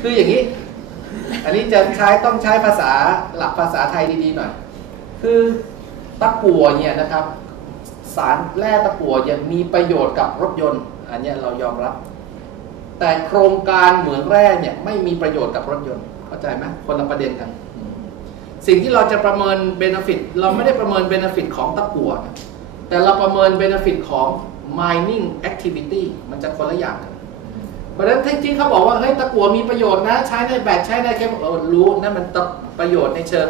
คืออย่างนี้ อันนี้จะใช้ต้องใช้ภาษาหลักภาษาไทยดีๆหน่อย คือตะกั่วเนี่ยนะครับ สารแร่ตะกั่วยังมีประโยชน์กับรถยนต์ อันนี้เรายอมรับ แต่โครงการเหมืองแร่เนี่ยไม่มีประโยชน์กับรถยนต์ เข้าใจไหมคนละประเด็นกัน สิ่งที่เราจะประเมินเบนฟิตเราไม่ได้ประเมินเบนฟิตของตะกั่วแต่เราประเมินเบนฟิตของ mining activity มันจะคนละอย่างกัน เพราะฉะนั้นที่จริงเขาบอกว่าเฮ้ยตะกั่วมีประโยชน์นะ ใช้ในแบตใช้ในเคมเออรู้นั่นมันตะประโยชน์ในเชิง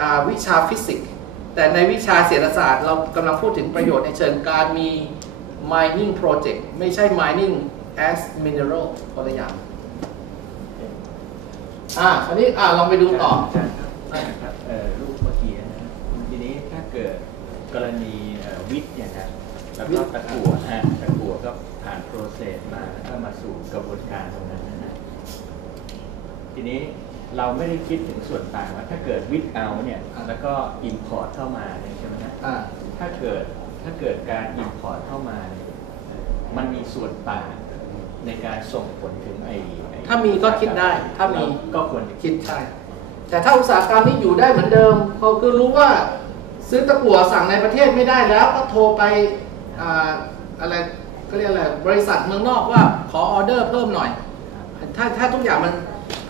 อ่าวิชาฟิสิกส์แต่ในวิชาเศรษฐศาสตร์ เรากำลังพูดถึงประโยชน์ในเชิงการมี mining project ไม่ใช่ mining as mineral คนละอย่างอ่าคราวนี้อ่าลองไปดูต่อใช่ครับใช่ครับเอ่อรูปเมื่อกี้นะทีนี้ถ้าเกิดกรณีเอ่อวิทย์เนี่ยนะ แล้วก็ตะกั่วฮะตะกั่วก็ผ่านโปรเซสมาแล้วก็มาสู่กระบวนการตรงนั้นนะนะทีนี้เราไม่ได้คิดถึงส่วนต่างว่าถ้าเกิดวิทย์เอาเนี่ยแล้วก็อินพอร์ตเข้ามาเนี่ยใช่ไหมฮะอ่าถ้าเกิดถ้าเกิดการอินพอร์ตเข้ามาเนี่ยมันมีส่วนต่างในการส่งผลถึงไอ้ไอ้ถ้ามีก็คิดได้ ถ้ามีก็ควรจะคิดใช่ แต่ถ้าอุตสาหกรรมนี้อยู่ได้เหมือนเดิมเขาคือรู้ว่า ซื้อตะกั่วสั่งในประเทศไม่ได้แล้วก็โทรไป อ่าอะไรก็เรียกอะไรบริษัทเมืองนอกว่าขอออเดอร์เพิ่มหน่อย ถ้าถ้าทุกอย่างมัน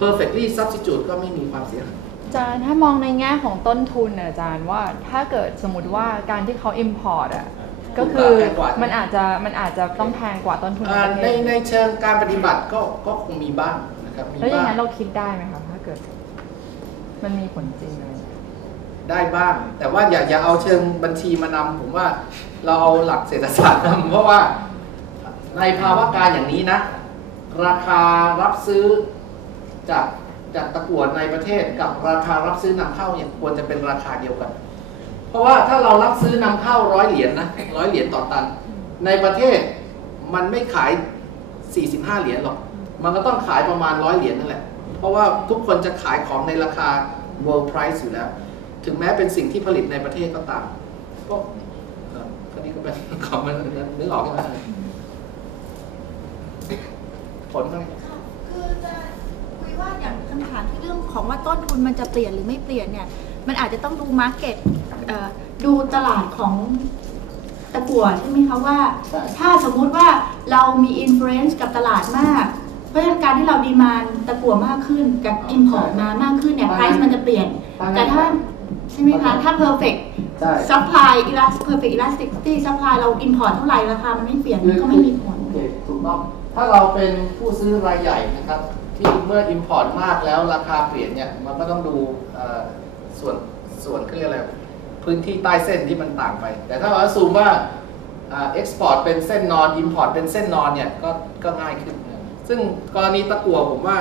perfectly substitute ก็ไม่มีความเสียหายอาจารย์ถ้ามองในแง่ของต้นทุนน่ะอาจารย์ว่าถ้าเกิดสมมติว่าการที่เขา import อะก็คือแพงกว่ามันอาจจะมันอาจจะต้องแพงกว่าต้นทุนในอ่าประเทในศในเชิงการปฏิบัติก็ก็คงมีบ้างนะครับมีแล้วอย่างบ้างนั้นเราคิดได้ไหมคะถ้าเกิด มันมีผลจริงเลย ได้บ้าง แต่ว่าอย่าอย่าเอาเชิงบัญชีมานำผมว่าเราเอาหลักเศรษฐศาสตร์นำเพราะว่าในภาวะการอย่างนี้นะ ราคารับซื้อจากจากตะกั่วในประเทศกับราคารับซื้อนำเข้าเนี่ยควรจะเป็นราคาเดียวกัน เพราะว่าถ้าเรารับซื้อนำเข้าร้อยเหรียญนะร้อยเหรียญต่อตัน ในประเทศมันไม่ขาย 45 เหรียญหรอก มันก็ต้องขายประมาณร้อยเหรียญนั่นแหละ เพราะว่าทุกคนจะขายของในราคา world price อยู่แล้ว ถึงแม้เป็นสิ่งที่ผลิตในประเทศก็ตามก็เอ่อก็นี่ก็เป็นของมันนึกออกใช่ไหมผลไหมค่ะคือจะคุยว่าอย่างคำถามที่เรื่องของว่าต้นทุนมันจะเปลี่ยนหรือไม่เปลี่ยนเนี่ย มันอาจจะต้องดูมาร์เก็ตดูตลาดของตะกั่วใช่ไหมคะว่าใช่ถ้าสมมุติว่าเรามีอิ f ฟ u e n c e กับตลาดมาก เพราะฉะนั้นการที่เราดีมานตะกั่วมากขึ้นกับ import มามากขึ้นเนี่ย price มันจะเปลี่ยน แต่ถ้า ใช่ไหมคะ ถ้า perfect ใช่ supply elastic perfect elasticity supply เรา import เท่าไหร่ราคามันไม่เปลี่ยนมันก็ไม่มีผลโอเคถูกต้อง ถ้าเราเป็นผู้ซื้อรายใหญ่นะครับ ที่เมื่อ import มากแล้วราคาเปลี่ยนเนี่ย มันก็ต้องดูเอ่อส่วนส่วนเขาเรียกอะไรพื้นที่ใต้เส้นที่มันต่างไป แต่ถ้าเราสูมว่าอ่า export เป็นเส้นนอน import เป็นเส้นนอนเนี่ยก็ก็ง่ายขึ้นนะซึ่งกรณีตะกั่วผมว่า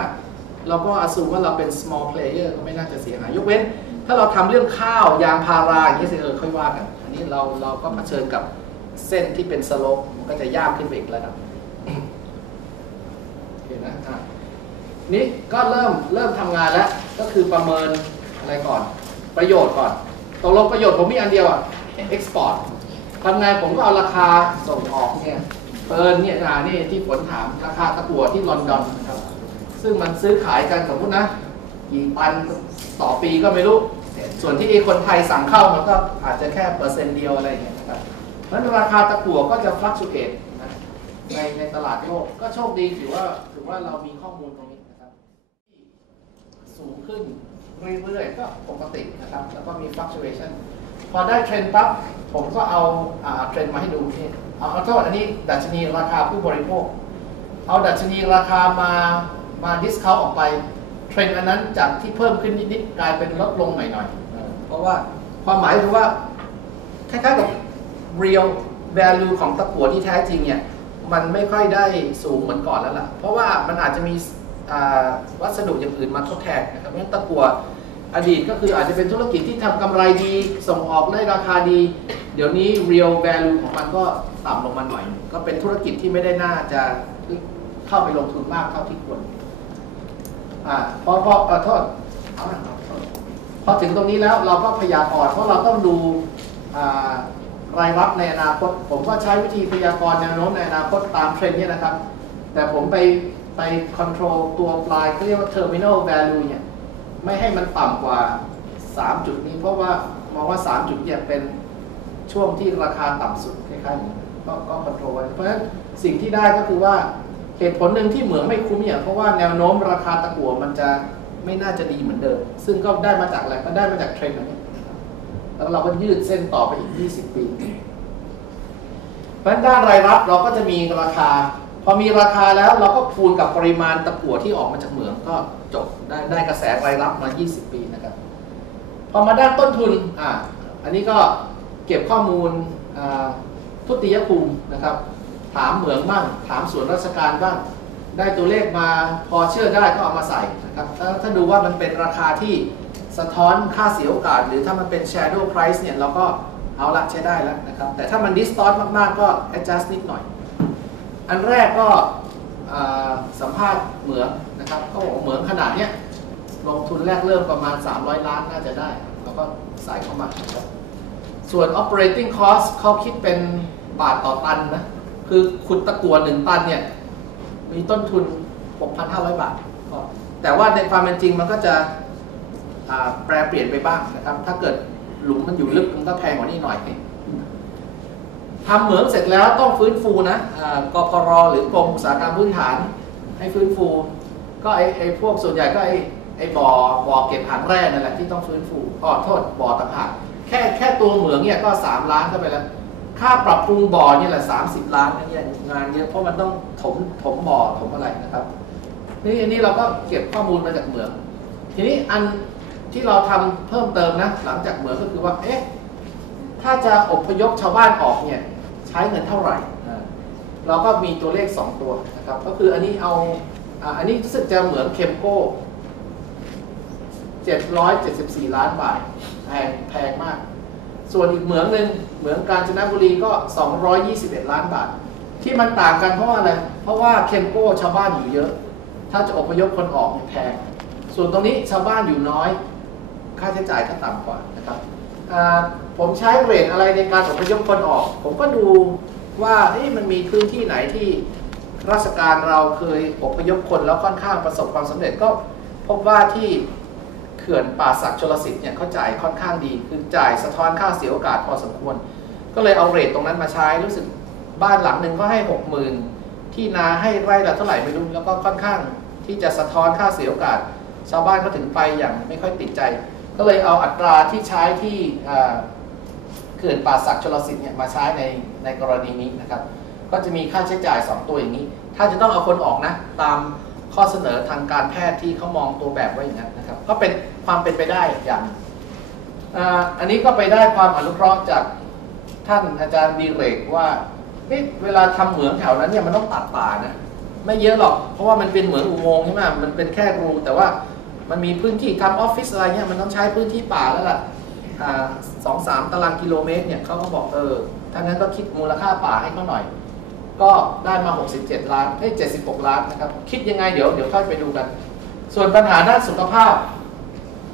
เราก็อ s สูมว่าเราเป็น small player ก็ไม่น่าจะเสียหายยกเว้น ถ้าเราทำเรื่องข้าวยางพาราอย่างนี้สิเออค่อยว่ากัน อันนี้เราเราก็เผชิญกับเส้นที่เป็นสโลปมันก็จะยากขึ้นไปอีกระดับโอเคนะอะนี่ก็เริ่มเริ่มทำงานแล้ว ก็คือประเมินอะไรก่อน ประโยชน์ก่อนตกลงประโยชน์ผมมีอันเดียวอะ export ทำไงผมก็เอาราคาส่งออกเนี่ยเปินเนี่ยนะนี่ที่ฝนถามราคาตะกั่วที่ลอนดอนนะครับ ซึ่งมันซื้อขายกันสมมตินะ กี่ตันต่อปีก็ไม่รู้ ส่วนที่คนไทยสั่งเข้ามันก็อาจจะแค่เปอร์เซ็นต์เดียวอะไรอย่างเงี้ยนะครับเพราะฉะนั้นราคาตะกั่วก็จะฟลักชูเอตนะในในตลาดโลกก็โชคดีถือว่าถือว่าเรามีข้อมูลตรงนี้นะครับสูงขึ้นเรื่อยๆก็ปกตินะครับ แล้วก็มี fluctuation พอได้เทรนด์ปั๊บผมก็เอาเทรนด์มาให้ดูนี่เอาเอาโทษอันนี้ดัชนีราคาผู้บริโภค เอาดัชนีราคามามาดิสคาออกไป เทรนด์อันนั้นจากที่เพิ่มขึ้นนิดๆกลายเป็นลดลงหน่อยๆเออเพราะว่าความหมายคือว่าคล้ายๆกับ real value ของตะกั่วที่แท้จริงเนี่ยมันไม่ค่อยได้สูงเหมือนก่อนแล้วล่ะ เพราะว่ามันอาจจะมีอ่าวัสดุอย่างอื่นมาทดแทนนะครับเพราะฉะนั้นตะกั่วอดีตก็คืออาจจะเป็นธุรกิจที่ทำกำไรดี ส่งออกได้ราคาดี เดี๋ยวนี้ real value ของมันก็ต่ำลงมาหน่อย ก็เป็นธุรกิจที่ไม่ได้น่าจะเข้าไปลงทุนมากเท่าที่ควร อ่าพอพอเอโทษพอถึงตรงนี้แล้วเราก็พยากรณ์เพราะเราต้องดูรายรับในอนาคต ผมก็ใช้วิธีพยากรณ์แนวโน้มในอนาคตตามเทรนด์เนี่ยนะครับ แต่ผมไปไปคอนโทรลตัวปลายเขาเรียกว่า terminal value เนี่ยไม่ให้มันต่ำกว่า 3 จุดนี้ เพราะว่ามองว่า 3 จุดเนี่ยเป็นช่วงที่ราคาต่ำสุดคล้ายๆนี้ก็ก็คอนโทรลไว้เพราะฉะนั้นสิ่งที่ได้ก็คือว่า เหตุผลหนึ่งที่เหมืองไม่คุ้มเนี่ยเพราะว่าแนวโน้มราคาตะกั่วมันจะไม่น่าจะดีเหมือนเดิม ซึ่งก็ได้มาจากอะไรก็ได้มาจากเทรนด์อันนี้นแล้วเราก็ยืดเส้นต่อไปอีก 20 ปีเพราะด้านรายรับเราก็จะมีราคา พอมีราคาแล้วเราก็คูณกับปริมาณตะกั่วที่ออกมาจากเหมืองก็จบได้ได้กระแสรายรับมา 20 ปีนะครับ พอมาด้านต้นทุนอ่าอันนี้ก็เก็บข้อมูลทุติยภูมินะครับ ถามเหมืองบ้าง ถามส่วนราชการบ้าง ได้ตัวเลขมาพอเชื่อได้ก็เอามาใส่นะครับถ้าถ้าดูว่ามันเป็นราคาที่สะท้อนค่าเสียโอกาส หรือถ้ามันเป็น shadow price เนี่ยเราก็เอาละใช้ได้แล้วนะครับ แต่ถ้ามัน distort มาก ๆ ก็ adjust นิดหน่อย อันแรกก็สัมภาษณ์เหมืองนะครับก็บอกเหมืองขนาดเนี้ยลงทุนแรกเริ่มประมาณ 300 ล้านน่าจะได้ แล้วก็ใส่เข้ามา ส่วน operating cost เขาคิดเป็นบาทต่อตันนะ คือขุดตะกั่วหนึ่งตันเนี่ยมีต้นทุน 6,500 บาท แต่ว่าในความเป็นจริงมันก็จะแปรเปลี่ยนไปบ้างนะครับ ถ้าเกิดหลุมมันอยู่ลึกมันก็แพงกว่านี้หน่อยทำเหมืองเสร็จแล้วต้องฟื้นฟูนะกพรหรือกรมอุตสาหกรรมพื้นฐานให้ฟื้นฟู ก็ไอไอพวกส่วนใหญ่ก็ไอไอบ่อบ่อเก็บหางแร่นั่นแหละที่ต้องฟื้นฟูอ๋อโทษบ่อต่างหากแค่แค่ตัวเหมืองเนี่ยก็ 3 ล้านเข้าไปแล้ว ค่าปรับปรุงบ่อเนี่ยแหละ30ล้านนะเนี่ยงานเยอะเพราะมันต้องถมถมบ่อถมอะไรนะครับ นี่อันนี้เราก็เก็บข้อมูลมาจากเหมือง ทีนี้อันที่เราทำเพิ่มเติมนะ หลังจากเหมืองก็คือว่าเอ๊ะถ้าจะอพยพชาวบ้านออกเนี่ยใช้เงินเท่าไหร่เราก็มีตัวเลข 2 ตัวนะครับ ก็คืออันนี้เอาอ่าอันนี้รู้สึกจะเหมือนเคมโก้774 ล้านบาทแพงแพงมาก ส่วนอีกเหมืองหนึ่งเหมืองกาญจนบุรีก็ 221 ล้านบาท ที่มันต่างกันเพราะว่าอะไร เพราะว่าเคมโก้ชาวบ้านอยู่เยอะ ถ้าจะอพยพคนออกเนี่ยแพง ส่วนตรงนี้ชาวบ้านอยู่น้อย ค่าใช้จ่ายก็ต่ำกว่านะครับ ผมใช้เรทอะไรในการอพยพคนออก ผมก็ดูว่ามันมีพื้นที่ไหนที่ราชการเราเคยอพยพคนแล้วค่อนข้างประสบความสำเร็จก็พบว่าที่ เขื่อนป่าสักชลสิทธิ์เนี่ยเขาจ่ายค่อนข้างดีคือจ่ายสะท้อนค่าเสียโอกาสพอสมควร ก็เลยเอาเรทตรงนั้นมาใช้รู้สึกบ้านหลังหนึ่งก็ให้หกหมื่นที่นาให้ไร่ละเท่าไหร่ไม่รู้แล้วก็ค่อนข้างที่จะสะท้อนค่าเสียโอกาส ชาวบ้านเขาถึงไปอย่างไม่ค่อยติดใจ ก็เลยเอาอัตราที่ใช้ที่เขื่อนป่าสักชลสิทธิ์เนี่ยมาใช้ในในกรณีนี้นะครับก็จะมีค่าใช้จ่าย 2 ตัวอย่างนี้ ถ้าจะต้องเอาคนออกนะ ตามข้อเสนอทางการแพทย์ที่เขามองตัวแบบไว้อย่างนั้นนะครับ ก็เป็น ความเป็นไปได้อย่างหนึ่งอ่าอันนี้ก็ไปได้ความอนุเคราะห์จากท่านอาจารย์ดีเรกว่าเฮ้ยเวลาทำเหมืองแถวนั้นเนี่ยมันต้องตัดป่านะไม่เยอะหรอก เพราะว่ามันเป็นเหมืองอุโมงค์ใช่ไหมมันเป็นแค่รูแต่ว่ามันมีพื้นที่ทำออฟฟิศอะไรเนี่ยมันต้องใช้พื้นที่ป่าแล้วล่ะสองสามตารางกิโลเมตรเนี่ยเขาก็บอกเออถ้างั้นก็คิดมูลค่าป่าให้เขาหน่อย ก็ได้มา 67 ล้านเอ้ย76 ล้านนะครับ คิดยังไงเดี๋ยวเดี๋ยวค่อยไปดูกัน ส่วนปัญหาด้านสุขภาพ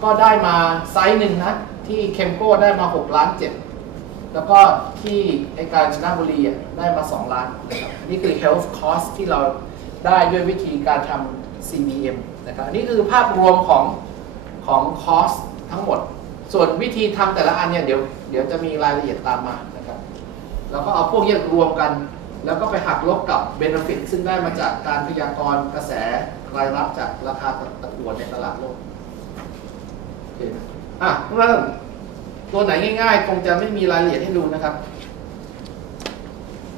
ก็ได้มาไซส์หนึ่งนะ ที่เคมโก้ได้มา6ล้าน7แล้วก็ที่ไอการชนะบุรีอะได้มา 2 ล้าน นี่คือ health cost ที่เราได้ด้วยวิธีการทำ CBM นะครับนี่คือภาพรวมของของ cost ทั้งหมด ส่วนวิธีทำแต่ละอันเนี่ยเดี๋ยวเดี๋ยวจะมีรายละเอียดตามมานะครับแล้วก็เอาพวกนี้รวมกัน แล้วก็ไปหักลบกับเบนฟิตซึ่งได้มาจากการพยากรณ์กระแสรายรับจากราคาตะกั่วในตลาดโลก อะเริ่ม ตัวไหนง่ายๆ คงจะไม่มีรายละเอียดให้ดูนะครับ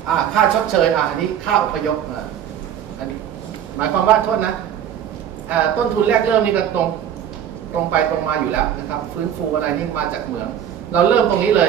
อ่าค่าชดเชยอะอันนี้ค่าอพยพอะอันนี้ หมายความว่าโทษนะอ่าต้นทุนแรกเริ่มนี่ก็ตรง ตรงไปตรงมาอยู่แล้วนะครับ ฟื้นฟูอะไรนี่มาจากเหมือง เราเริ่มตรงนี้เลย